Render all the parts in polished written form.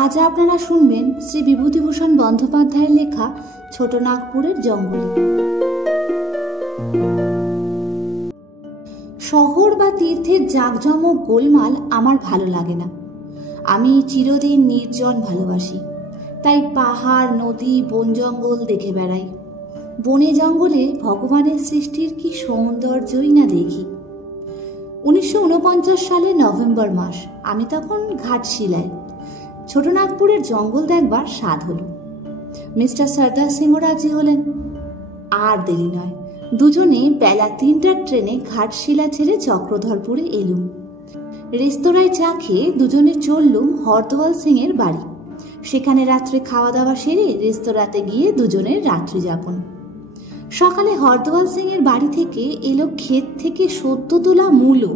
আজ আপনারা শুনবেন শ্রী বিভূতিভূষণ বন্দ্যোপাধ্যায়ের লেখা ছোটনাগপুরের জঙ্গলে। শহর বা তীর্থের জাঁকজমক গোলমাল আমার ভালো লাগে না। আমি চিরদিন নির্জন ভালোবাসি, তাই পাহাড়, নদী, বন জঙ্গল দেখে বেড়াই। বনে জঙ্গলে ভগবানের সৃষ্টির কি সৌন্দর্যই না দেখি। 1949 সালের নভেম্বর মাস, আমি তখন ঘাটশিলায়। ছোটনাগপুরের জঙ্গল দেখবার স্বাদ হলো। মিস্টার সর্দার সিংহ রাজি হলেন। আর দেরি নয়, দুজনে বেলা 3টার ট্রেনে ঘাটশিলা ছেড়ে চক্রধরপুরে এলুম। রেস্তোরাঁয় চা খেয়ে দুজনে চললুম হরদওয়াল সিং এর বাড়ি। সেখানে রাত্রে খাওয়া দাওয়া সেরে রেস্তোরাঁতে গিয়ে দুজনের রাত্রি যাপন। সকালে হরদওয়াল সিং এর বাড়ি থেকে এলো ক্ষেত থেকে সদ্য তোলা মূলো।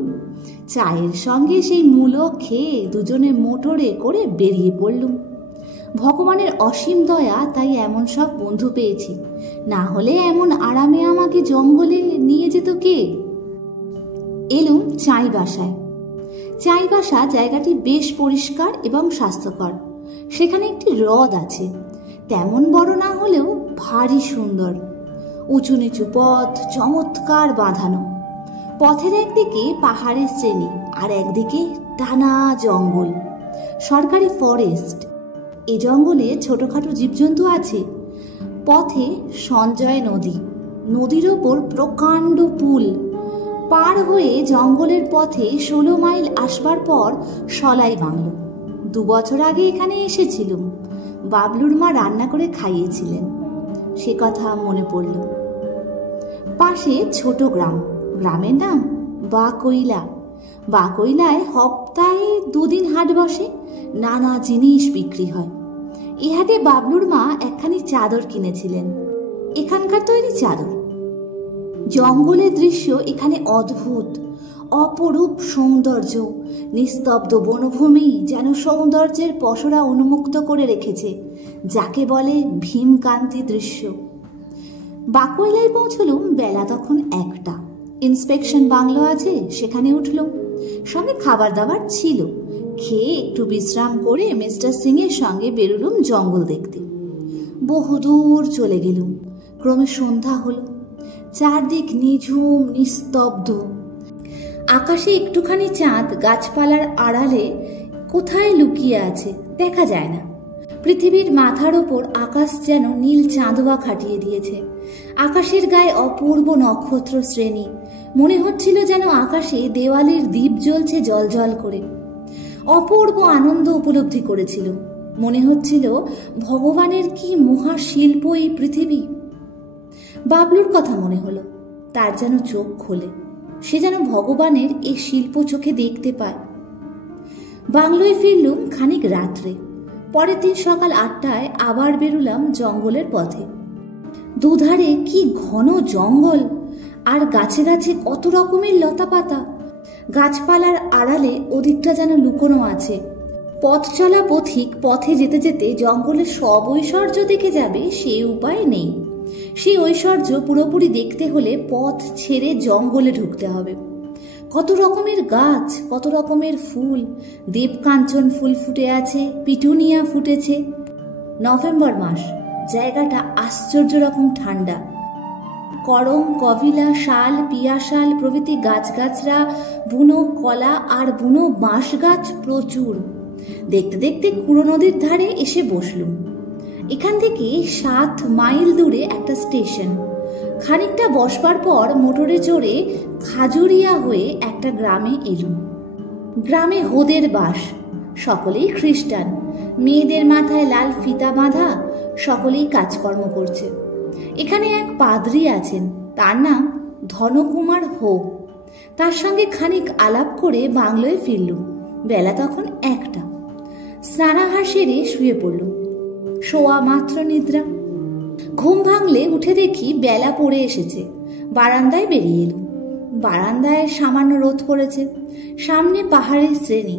চায়ের সঙ্গে সেই মূলো খেয়ে দুজনে মোটরে করে বেরিয়ে পড়লুম। ভগবানের অসীম দয়া, তাই এমন সব বন্ধু পেয়েছি, না হলে এমন আরামে আমাকে জঙ্গলে নিয়ে যেত কে? এলুম চাইবাসায়। চাইবাসা জায়গাটি বেশ পরিষ্কার এবং স্বাস্থ্যকর। সেখানে একটি হ্রদ আছে, তেমন বড় না হলেও ভারী সুন্দর। উঁচু নিচু পথ চমৎকার বাঁধানো। পথের একদিকে পাহাড়ের শ্রেণী, আর একদিকে টানা জঙ্গল, সরকারি ফরেস্ট। এ জঙ্গলে ছোটখাটো জীবজন্তু আছে। পথে সঞ্জয় নদী, নদীর ওপর প্রকাণ্ড পুল। পার হয়ে জঙ্গলের পথে 16 মাইল আসবার পর সলাই বাংলো। 2 বছর আগে এখানে এসেছিলুম। বাবলুর মা রান্না করে খাইয়েছিলেন, সে কথা মনে পড়ল। পাশে ছোট গ্রাম, গ্রামের নাম বাকইলা। বাকইলায় সপ্তাহে 2 দিন হাট বসে, নানা জিনিস বিক্রি হয়। এ হাটে বাবলুর মা একখানি চাদর কিনেছিলেন, এখানকার তৈরি চাদর। জঙ্গলের দৃশ্য এখানে অদ্ভুত, অপরূপ সৌন্দর্য। নিস্তব্ধ বনভূমি যেন সৌন্দর্যের পসরা উন্মুক্ত করে রেখেছে, যাকে বলে ভীমকান্তি দৃশ্য। বাকইলায় পৌঁছলুম বেলা তখন 1টা। ইন্সপেকশন বাংলো আছে, সেখানে উঠলুম। সঙ্গে খাবার দাবার ছিল। খেয়ে একটু বিশ্রাম করে মিস্টার সিং এর সঙ্গে বেরুলুম জঙ্গল দেখতে। বহুদূর চলে গেলুম। ক্রমে সন্ধ্যা হলো। চারদিক নিঝুম নিস্তব্ধ। আকাশে একটুখানি চাঁদ গাছপালার আড়ালে কোথায় লুকিয়ে আছে দেখা যায় না। পৃথিবীর মাথার ওপর আকাশ যেন নীল চাঁদোয়া খাটিয়ে দিয়েছে। আকাশের গায়ে অপূর্ব নক্ষত্র শ্রেণী। মনে হচ্ছিল যেন আকাশে দেওয়ালের দ্বীপ জ্বলছে জলজল করে। অপূর্ব আনন্দ উপলব্ধি করেছিল। মনে হচ্ছিল ভগবানের কি মহাশিল্প এই পৃথিবী। বাবলুর কথা মনে হলো। তার যেন চোখ খোলে, সে যেন ভগবানের এই শিল্প চোখে দেখতে পায়। বাংলোয় ফিরলুম খানিক রাত্রে। পরের দিন সকাল 8টায় আবার বেরুলাম জঙ্গলের পথে। দুধারে কি ঘন জঙ্গল, আর গাছে গাছে কত রকমের লতা পাতা। গাছপালার আড়ালে ওদিকটা যেন লুকোনো আছে। পথ চলা পথিক পথে যেতে যেতে জঙ্গলের সব ঐশ্বর্য দেখে যাবে, সেই উপায় নেই। সেই ঐশ্বর্য পুরোপুরি দেখতে হলে পথ ছেড়ে জঙ্গলে ঢুকতে হবে। কত রকমের গাছ, কত রকমের ফুল। দেবকাঞ্চন ফুল ফুটে আছে, পিটুনিয়া ফুটেছে। নভেম্বর মাস, জায়গাটা আশ্চর্য রকম ঠান্ডা। করম, কভিলা, শাল, পিয়াশাল প্রভৃতি গাছগাছরা, বুনো কলা আর বুনো বাঁশ গাছ প্রচুর। দেখতে দেখতে কুড়ো নদীর ধারে এসে বসলুম। এখান থেকে 7 মাইল দূরে একটা স্টেশন। খানিকটা বসবার পর মোটরে চড়ে খাজুরিয়া হয়ে একটা গ্রামে এলুম। গ্রামে হোদের বাস, সকলেই খ্রিস্টান। মেয়েদের মাথায় লাল ফিতা বাঁধা, সকলেই কাজকর্ম করছে। এখানে এক পাদ্রী আছেন, তার নাম ধনকুমার হো। তার সঙ্গে খানিক আলাপ করে বাংলোয় ফিরলুম। বেলা তখন 1টা। স্নানাহার সেরে শুয়ে পড়লুম। শোয়া মাত্র নিদ্রা। ঘুম ভাঙলে উঠে দেখি বেলা পড়ে এসেছে। বারান্দায় বেরিয়ে এলুম। বারান্দায় সামান্য রোদ পড়েছে। সামনে পাহাড়ের শ্রেণী,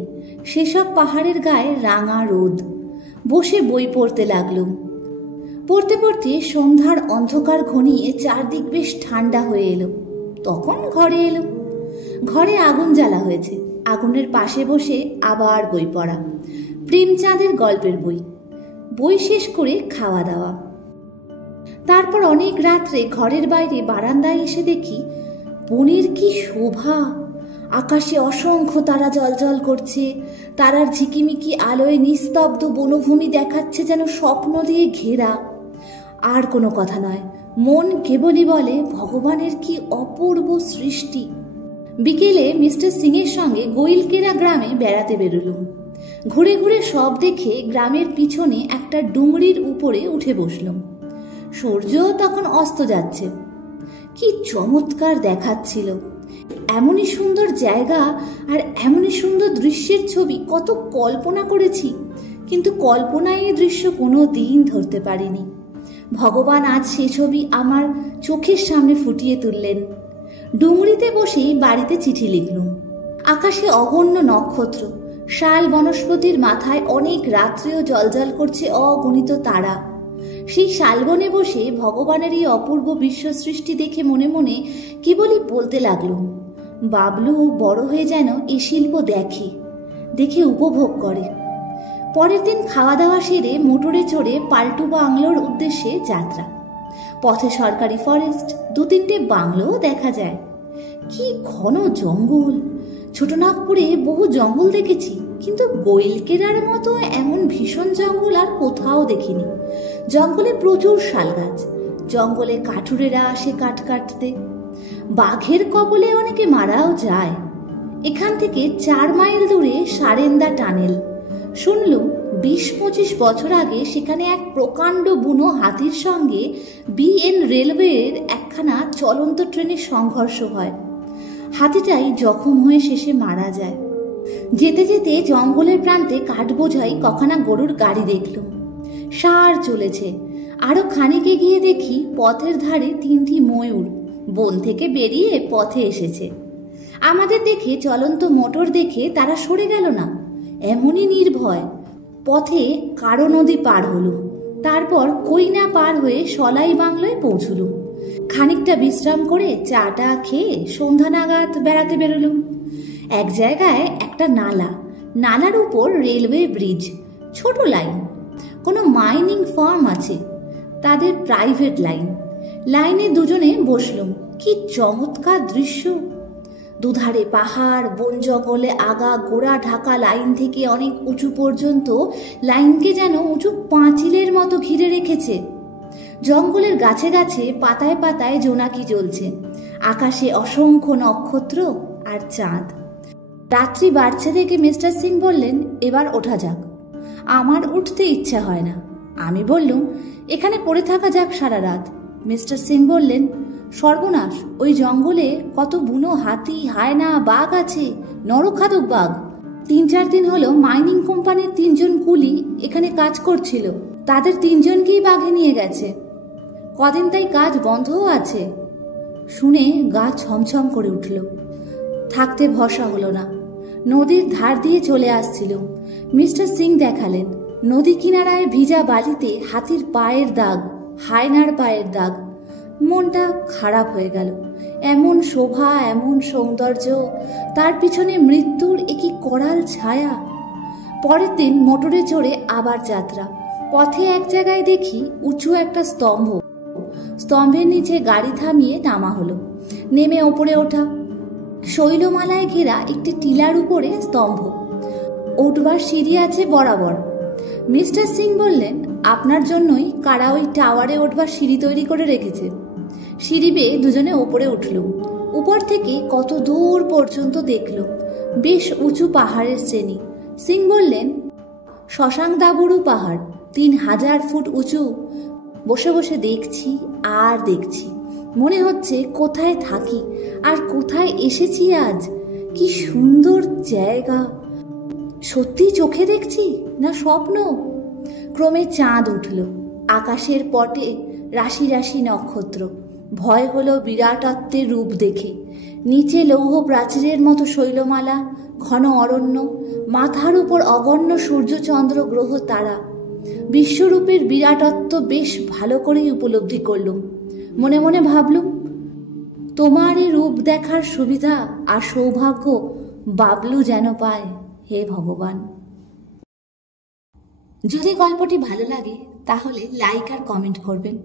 সেসব পাহাড়ের গায়ে রাঙা রোদ। বসে বই পড়তে লাগলুম। পড়তে পড়তে সন্ধ্যার অন্ধকার ঘনিয়ে চারদিক বেশ ঠান্ডা হয়ে এলো। তখন ঘরে এলুম। ঘরে আগুন জ্বালা হয়েছে। আগুনের পাশে বসে আবার বই পড়া। প্রেমচাঁদের গল্পের বই। বই শেষ করে খাওয়া দাওয়া। তারপর অনেক রাত্রে ঘরের বাইরে বারান্দায় এসে দেখি বনের কি শোভা। আকাশে অসংখ্য তারা জ্বলজ্বল করছে। তারার ঝিকিমিকি আলোয় নিস্তব্ধ বনভূমি দেখাচ্ছে যেন স্বপ্ন দিয়ে ঘেরা। আর কোনো কথা নয়, মন কেবলই বলে ভগবানের কি অপূর্ব সৃষ্টি। বিকেলে মিস্টার সিং এর সঙ্গে গোইলকেরা গ্রামে বেড়াতে বেরোলুম। ঘুরে ঘুরে সব দেখে গ্রামের পিছনে একটা ডুংরির উপরে উঠে বসলুম। সূর্য তখন অস্ত যাচ্ছে। কি চমৎকার দেখাচ্ছিল। এমনই সুন্দর জায়গা আর এমনই সুন্দর দৃশ্যের ছবি কত কল্পনা করেছি, কিন্তু কল্পনায় এই দৃশ্য কোনো দিন ধরতে পারিনি। ভগবান আজ সে ছবি আমার চোখের সামনে ফুটিয়ে তুললেন। ডুংরিতে বসেই বাড়িতে চিঠি লিখলুম। আকাশে অগণ্য নক্ষত্র, শাল বনস্পতির মাথায় অনেক রাত্রেও জ্বলজ্বল করছে অগণিত তারা। সেই শালবনে বসে ভগবানের এই অপূর্ব বিশ্ব সৃষ্টি দেখে মনে মনে কেবলই বলতে লাগলুম, বাবলু বড় হয়ে যেন এই শিল্প দেখে উপভোগ করে। পরের দিন খাওয়া দাওয়া সেরে মোটরে চড়ে পাল্টু বাংলোর উদ্দেশ্যে যাত্রা। পথে সরকারি ফরেস্ট, 2-3টে বাংলোও দেখা যায়। কি ঘন জঙ্গল! ছোটনাগপুরে বহু জঙ্গল দেখেছি, কিন্তু গোইলকেরার মতো এমন ভীষণ জঙ্গল আর কোথাও দেখিনি। জঙ্গলে প্রচুর শাল গাছ। জঙ্গলে কাঠুরেরা আসে কাঠ কাটতে। বাঘের কবলে অনেকে মারাও যায়। এখান থেকে 4 মাইল দূরে সারেন্দা টানেল। শুনলুম 20-25 বছর আগে সেখানে এক প্রকাণ্ড বুনো হাতির সঙ্গে BN রেলওয়ের একখানা চলন্ত ট্রেনের সংঘর্ষ হয়। হাতিটাই জখম হয়ে শেষে মারা যায়। যেতে যেতে জঙ্গলের প্রান্তে কাঠ বোঝাই কখানা গরুর গাড়ি দেখলুম। সার চলেছে। আরো খানিকে গিয়ে দেখি পথের ধারে 3টি ময়ূর বন থেকে বেরিয়ে পথে এসেছে। আমাদের দেখে, চলন্ত মোটর দেখে তারা সরে গেল না, এমনই নির্ভয়। পথে কারো নদী পার হলো। তারপর কইনা পার হয়ে সলাই বাংলায় পৌঁছলুম। খানিকটা বিশ্রাম করে চাটা খেয়ে সন্ধ্যা নাগাদ বেড়াতে বেরোলুম। এক জায়গায় একটা নালার উপর রেলওয়ে ব্রিজ, ছোট লাইন। কোনো মাইনিং ফার্ম আছে, তাদের প্রাইভেট লাইনে দুজনে বসলুম। কি চমৎকার দৃশ্য! দুধারে পাহাড়, বন জঙ্গলে আগা গোড়া ঢাকা লাইন থেকে অনেক উঁচু পর্যন্ত লাইনকে যেন উঁচু পাঁচিলের মতো ঘিরে রেখেছে। জঙ্গলের গাছে গাছে পাতায় পাতায় জোনাকি জ্বলছে। আকাশে অসংখ্য নক্ষত্র আর চাঁদ। রাত্রি বাড়ছে দেখে মিস্টার সিং বললেন, এবার ওঠা যাক। আমার উঠতে ইচ্ছা হয় না। আমি বললুম, এখানে পড়ে থাকা যাক সারা রাত। মিস্টার সিং বললেন, সর্বনাশ, ওই জঙ্গলে কত বুনো হাতি, হায়না, বাঘ আছে, নরখাদক বাঘ। 3-4 দিন হলো মাইনিং কোম্পানির 3 জন কুলি এখানে কাজ করছিল। তাদের 3 জনকেই বাঘে নিয়ে গেছে। কদিন তাই কাজ বন্ধও আছে। শুনে গা ছমছম করে উঠল। থাকতে ভরসা হলো না। নদীর ধার দিয়ে চলে আসছিল। মিস্টার সিং দেখালেন নদী কিনারায় ভিজা বালিতে হাতির পায়ের দাগ, হায়নার পায়ের দাগ। মনটা খারাপ হয়ে গেল। এমন শোভা, এমন সৌন্দর্য, তার পিছনে মৃত্যুর একই করাল ছায়া। পরের দিন মোটরে চড়ে আবার যাত্রা। পথে এক জায়গায় দেখি উঁচু একটা স্তম্ভ। স্তম্ভের নিচে গাড়ি থামিয়ে নামা হলো। নেমে ওপরে ওঠা। শৈলমালায় ঘেরা একটি টিলার উপরে স্তম্ভ। উঠবার সিঁড়ি আছে বরাবর। মিস্টার সিং বললেন, আপনার জন্যই কারা ওই টাওয়ারে উঠবার সিঁড়ি তৈরি করে রেখেছে। সিঁড়ি বেয়ে দুজনে ওপরে উঠল। উপর থেকে কত দূর পর্যন্ত দেখল বেশ উঁচু পাহাড়ের শ্রেণী। সিং বললেন, শশাঙ্কদাবুরু পাহাড় 3000 ফুট উঁচু। বসে বসে দেখছি আর দেখছি। মনে হচ্ছে কোথায় থাকি আর কোথায় এসেছি আজ। কি সুন্দর জায়গা! সত্যি চোখে দেখছি না স্বপ্ন? ক্রমে চাঁদ উঠল। আকাশের পটে রাশি রাশি নক্ষত্র। ভয় হলো বিরাটত্বের রূপ দেখে। নিচে লৌহ প্রাচীরের মতো শৈলমালা, ঘন অরণ্য, মাথার উপর অগণ্য সূর্যচন্দ্র গ্রহ তারা। বিশ্বরূপের বিরাটত্ব বেশ ভালো করেই উপলব্ধি করলুম। মনে মনে ভাবলুম, তোমারই রূপ দেখার সুবিধা আর সৌভাগ্য বাবলু যেন পায়। হে ভগবান! যদি গল্পটি ভালো লাগে তাহলে লাইক আর কমেন্ট করবেন,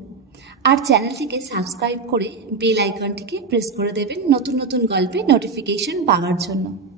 আর চ্যানেলটিকে সাবস্ক্রাইব করে বেল আইকনটিকে প্রেস করে দেবেন নতুন নতুন গল্পের নোটিফিকেশন পাওয়ার জন্য।